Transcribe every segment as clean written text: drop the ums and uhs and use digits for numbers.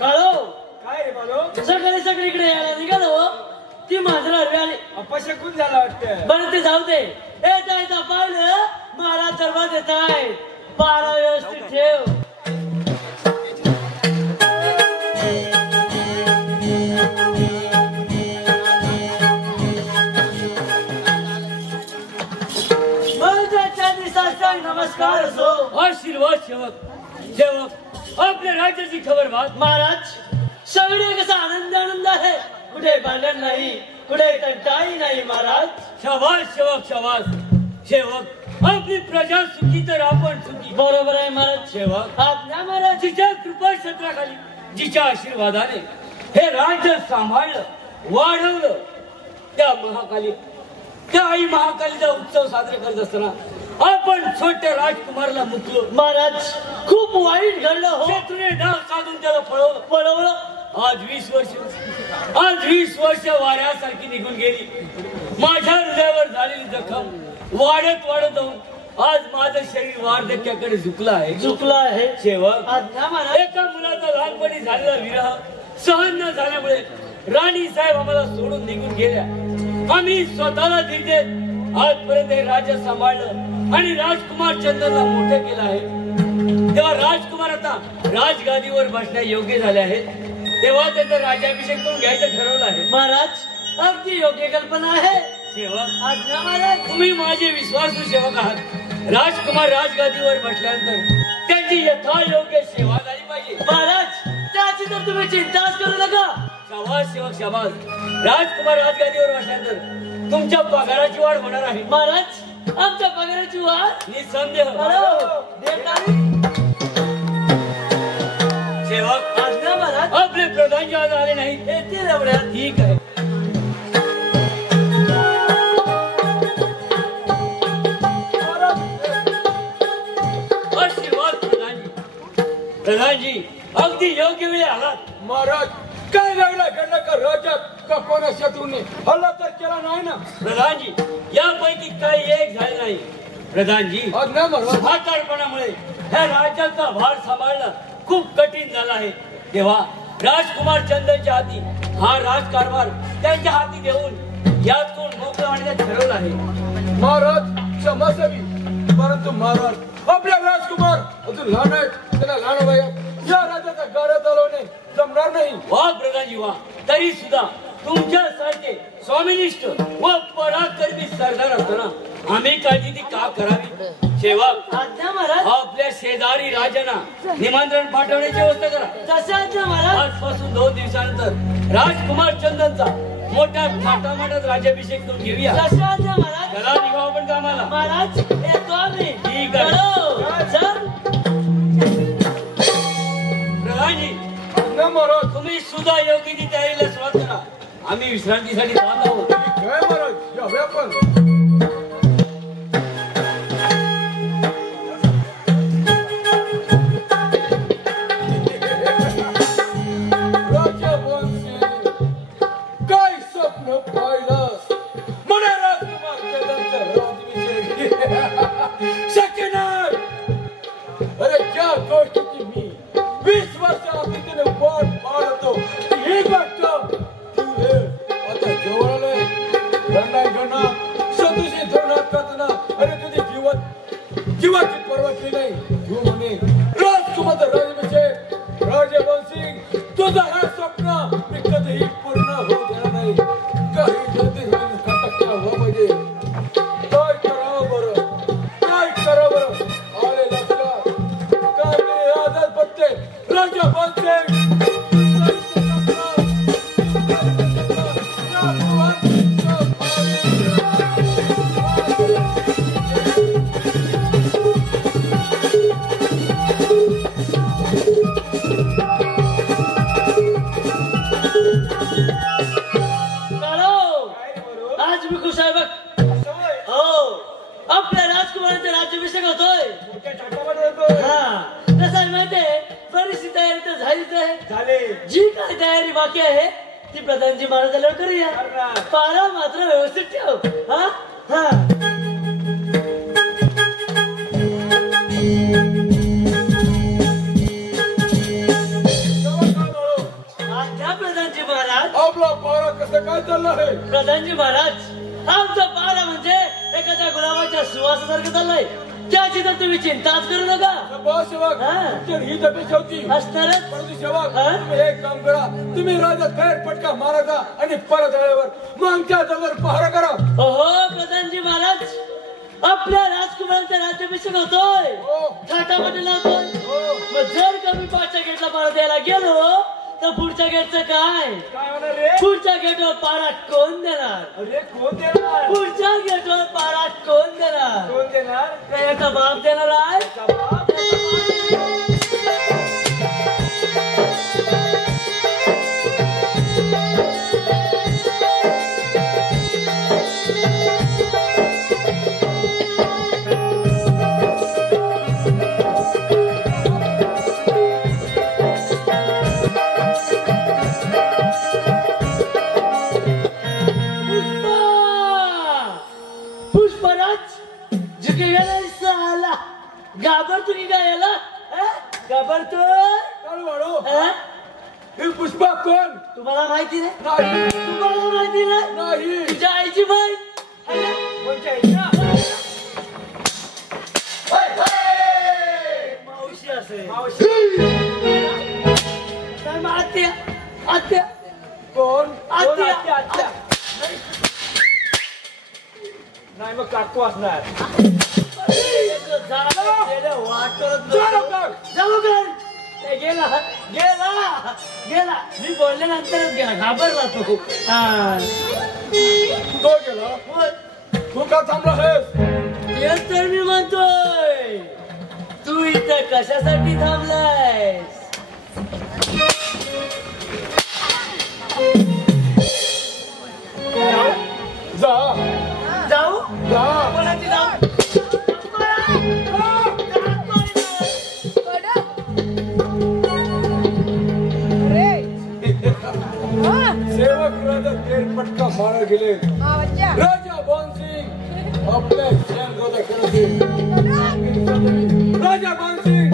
काळो काय रे बालो? सकाळी सकाळी इकडे यायला निघालो ती मांजरा आली अपशकून झाला वाटतं. बरं ते जाऊ दे. ए जायचा पाहिलं महाराज दरबार देत आहे. पारा व्यवस्थित ठेव. नमस्कार असो. आशीर्वाद सेवक. सेवक आपल्या राज्याची खबर बात. महाराज सगळे कसा आनंद आहे. कुठे भांडण नाही, कुठे तंटाई नाही महाराज. शाबास सेवक शाबास. सेवक आपली प्रजा सुखी तर आपण सुखी. बरोबर आहे महाराज. सेवक आज्ञा महाराज. जिच्या कृपा छत्राखाली जिच्या आशीर्वादाने हे राज्य सांभाळलं वाढवलं त्या महाकाली त्या आई महाकालीचा उत्सव साजरा करत असताना आपण छोट्या राजकुमारला मुकलो. महाराज खूप वाईट घडलं हो. शत्रूने डाव साधून त्याला पळवलं. आज 20 वर्ष वाऱ्यासारखी निघून गेली. माझ्या हृदयावर झालेली जखम वाढत जाऊन आज माझं शरीर वार्धक्याकडे झुकलं आहे. सेवक आज्ञा महाराज. एका मुलाचा लहानपणी झालेला विरह सहन न झाल्यामुळे राणी साहेब आम्हाला सोडून निघून गेल्या. आम्ही स्वतःला धीर आजपर्यंत हे राज्य सांभाळलं आणि राजकुमार चंदनला मोठं केलं आहे. तेव्हा राजकुमार आता राजगादीवर बसण्या योग्य झाले आहेत. तेव्हा त्यांचा राज्याभिषेक करून घ्यायचं ठरवलं आहे. महाराज अगदी योग्य कल्पना आहे. सेवक आज्ञा महाराज. तुम्ही माझे विश्वासू सेवक आहात. राजकुमार राजगादीवर बसल्यानंतर त्यांची यथायोग्य सेवा झाली पाहिजे. महाराज त्याची तर तुम्ही चिंताच करू नका. शाबास सेवक शाबास. राजकुमार राजगादीवर बसल्यानंतर तुमच्या पगाराची वाढ होणार आहे. महाराज आमच्या पगाराची वाढ निसंदेह. सेवक आज्ञा महाराज. आपले प्रधानजी आज आले नाही. येतील एवढ्यात. ठीक आहे. आशीर्वाद प्रधानजी अगदी योग्य वेळी आलात. महाराज काय लागला घडलं का राज्यात का कोणा शत्रूने हल्ला तर केला नाही ना? प्रधानजी यापैकी काही एक झाले नाही. प्रधानजी आज्ञा महाराज. म्हातारपणामुळे ह्या राज्याचा भार सांभाळणं खूप कठीण झालं आहे. तेव्हा राजकुमार चंदनच्या हाती हा राजकारभार त्यांच्या हाती देऊन यातून मोकळं आणण्यात ठरवलं आहे. महाराज क्षमासावी, परंतु महाराज आपल्या राजकुमार अजून लहान आहेत. त्याला लहान वयात या राज्याचा गाडा चालवणे जमणार नाही. वा प्रधानजी वा. तरी सुद्धा तुमच्यासारखे स्वामिनिष्ठ व पराक्रमी सरदार असताना आम्ही काळजी ती का करावी. सेवक आज्ञा महाराज. आपल्या शेजारी राजांना निमंत्रण पाठवण्याची व्यवस्था करा. तसे आज्ञा महाराज. आजपासून 2 दिवसानंतर राजकुमार चंदनचा मोठ्या थाटामाटात राज्याभिषेक करून घेऊया. तसे आज्ञा महाराज. चला निघाव आपण कामाला. महाराज येतो आम्ही. ठीक आहे. चल. प्रधानजी आज्ञा महाराज. तुम्ही सुद्धा योग्य ती तयारीला सुरुवात करा. आम्ही विश्रांतीसाठी जात आहोत. काय महाराज यावे आपण. काय स्वप्न पाहिलंस म्हणे राजकुमार चंदनचा राज्याभिषेक शक्य नाही. अरे ज्या गोष्टीची मी 20 वर्ष आधीने वाट पाहतो ही गोष्ट आता जवळ आलंय. गणना शत्रूशी धोरणात करताना अरे कधी जीवाची पर्वा केली नाही. तू म्हणे राजकुमारचा राज्याभिषेक राजवंशी तुझं हे स्वप्न मी कधीही पूर्ण होऊ देणार नाही. काही जल्दी खटकता हो म्हणजे काय करावं बरं आले लक्षात. काय मी आजाद पत्ते राजवंशी राज्याभिषेक होतोय. कसं माहितीये बरीचशी तयारी तर झालीच आहे. जी काय तयारी बाकी आहे ती प्रधानजी महाराज आल्यावर करूया. पारा मात्र व्यवस्थित ठेव. हा हा. काय चाललं आहे? प्रधानजी महाराज, आमचा पारा म्हणजे एखाद्या गुलाबाच्या सुवासासारखं चाललंय. त्याची तर तुम्ही चिंताच करू नका. सेवक ही तब्येत होती असणारच. परंतु सेवक तुम्ही एक काम करा, तुम्ही राजा खैर फटका मारायचा आणि परत आल्यावर मग आमच्या दरबार पहारा करा. हो प्रधानजी महाराज, आपल्या राजकुमारांचा राज्याभिषेक होतोय, थाटामाटी लावतोय. मग जर कमी 5च्या गेटला पारा द्यायला गेलो तर पुढच्या गेटचं काय? पुढच्या गेटवर पारा कोण देणार? कोण देणार? पुढच्या गेटवर पारा कोण देणार? कोण देणार? काय याचा बाप देणार आहे? घाबरतो की काय याला? घाबरतो? ही पुष्पा कोण? तुम्हाला माहिती नाही? नाही. तुम्हाला माहिती नाही? नाही. तुझ्या आईची बाई. कोणच्या आईच्या? मावशी असेल. मावशी. आत्या. आत्या. कोण? आत्या. आत्या. नाही मग काकू असणार. गेला गेला गेला. मी बोलल्यानंतरच गेला. घाबरला तो. तो गेला. तू का थांबला आहेस? तेच तर मी म्हणतोय. तू इथं कशासाठी थांबलायस? जा. जाऊ? जा. कोणाची जाऊ? सेवक राजा तेर पटका मारा गेले. राजा बाणसिंग आपल्या सैन्याचा करते. राजा बाणसिंग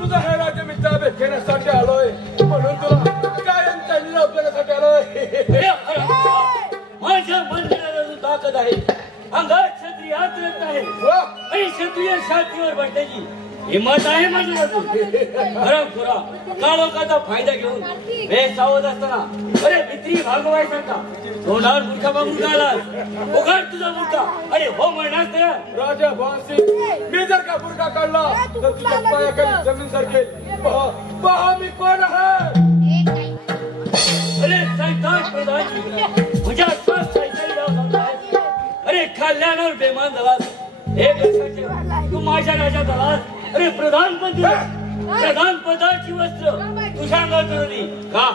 तुझं हे राज्य मी ताब्यात घेण्यासाठी आलोय, म्हणून तुला कायम त्यांनी देण्यासाठी आलोय. माझ्या मंदिराला ताकद आहे, अंगात क्षत्रिय आदरत आहे आणि क्षत्रिय छातीवर बसण्याची हिंमत आहे माझ्या खरा काळोखाचा फायदा घेऊन बेसावध असताना अरे भित्री भागवायसारखा तोंडावर मूर्खा बघून आलास. उघड तुझा मूर्खा अरे हो म्हणणार तयार. राजा बाणसिंग, मी जर का बुरका काढला तर तुझ्या पायाखाली जमीन सारखे पहा मी कोण आहे. अरे सैतान प्रधानजी तुझ्या सैतानी नाव सांगताय. अरे खाल्ल्यावर बेमान झालास. एक लक्षात ठेव, तू माझ्या राजात आलास. अरे प्रधानपदी प्रधानपदाची वस्त्र तुझ्या अंगावर होती का?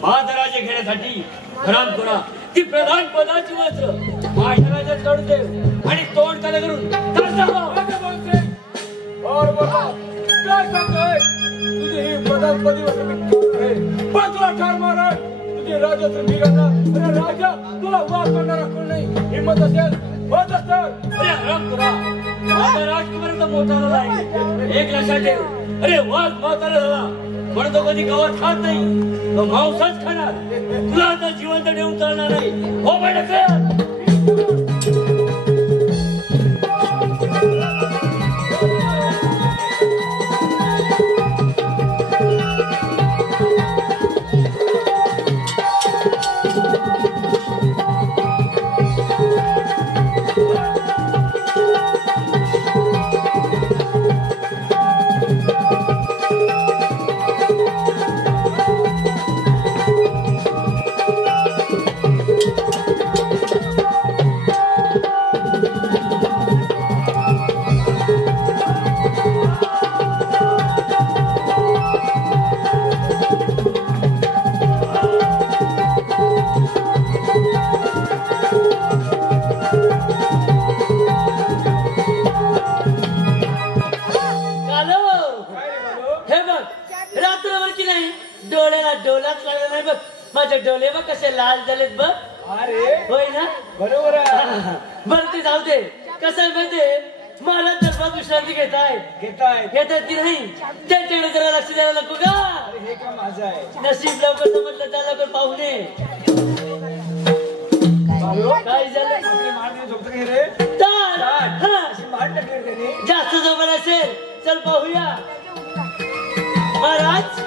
महाराजे घेण्यासाठी खराम करा ती प्रधान पदाची वस्त्र माझ्या राजात काढून दे आणि तोंड काला करून काय सांगतोय? तुझी ही प्रधानपदी वस्त्र पण तुला ठार मारणार. तुझे राजा निघाला. अरे राजा तुला वाद करणारा कोण नाही. हिंमत असेल होत असत. अरे हराम करा माझा राजकुमाराचा मोठा झाला आहे. एक लक्षात ठेव, अरे वाद म्हातारा झाला म्हणून तो कधी गावात खात नाही, तो मांसाच खाणार. तुला आता जिवंत ठेवून चालणार नाही. हो म्हणत लागलं नाही बघ. माझे डोळे बघ कसे लाल झालेत बघ. अरे होय ना? बरोबर आहे. बरं ते जाऊ दे. कसं आहे माहितीये, महाराज दरबार विश्रांती घेताय घेतात की नाही त्यांच्याकडे जरा लक्ष द्यायला नको का? हे का माझं आहे. नशीब लवकर समजलं त्या लवकर पाहुणे. काय झालं? जास्त जवळ असेल चल पाहूया. महाराज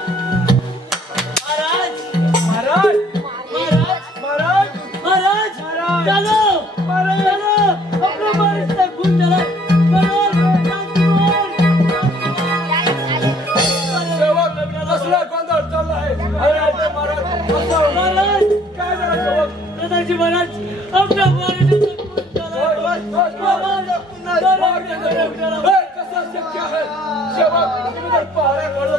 महाराज महाराज महाराज महाराज महाराज चलो चलो आपलं महाराज खून झाला. कसला गोंधळ चालला आहे. अरे महाराज महाराज काय झालं सेवक. प्रधानजी महाराज आपल्या महाराजांचा खून झाला. कसं शक्य आहे सेवक. तुम्ही जर पहारा काढलं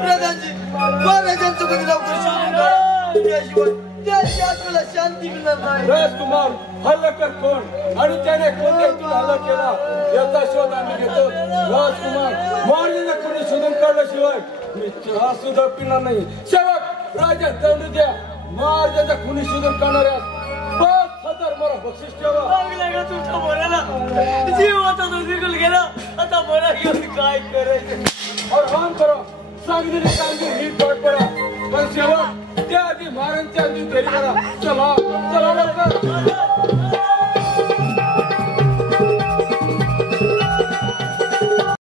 प्रधानजी महाराजांचं कधी लवकर शोधून काढा. त्याशिवाय त्याची आत्म्याला शांती मिळणार नाही. राजकुमार हल्लाकर कोण आणि त्याने कोणत्या हेतून हल्ला केला याचा शोध आम्ही घेतो. राजकुमार महाराजांना कोणी शोधून काढल्याशिवाय मी चहा सुद्धा पिणार नाही. सेवक राजा दंड द्या. महाराजांचा कोणी शोधून काढणाऱ्या 5,000 मोरा बक्षीस ठेवा. लागला का तुमच्या बोलायला? जीव आता तो निघून गेला. आता बोला घेऊन काय करायचं? और काम करा. सांगितलेली कामगिरी ही पार पडा. पण सेवक त्याआधी महाराजांच्या आधी घरी करा. चला चला लवकर.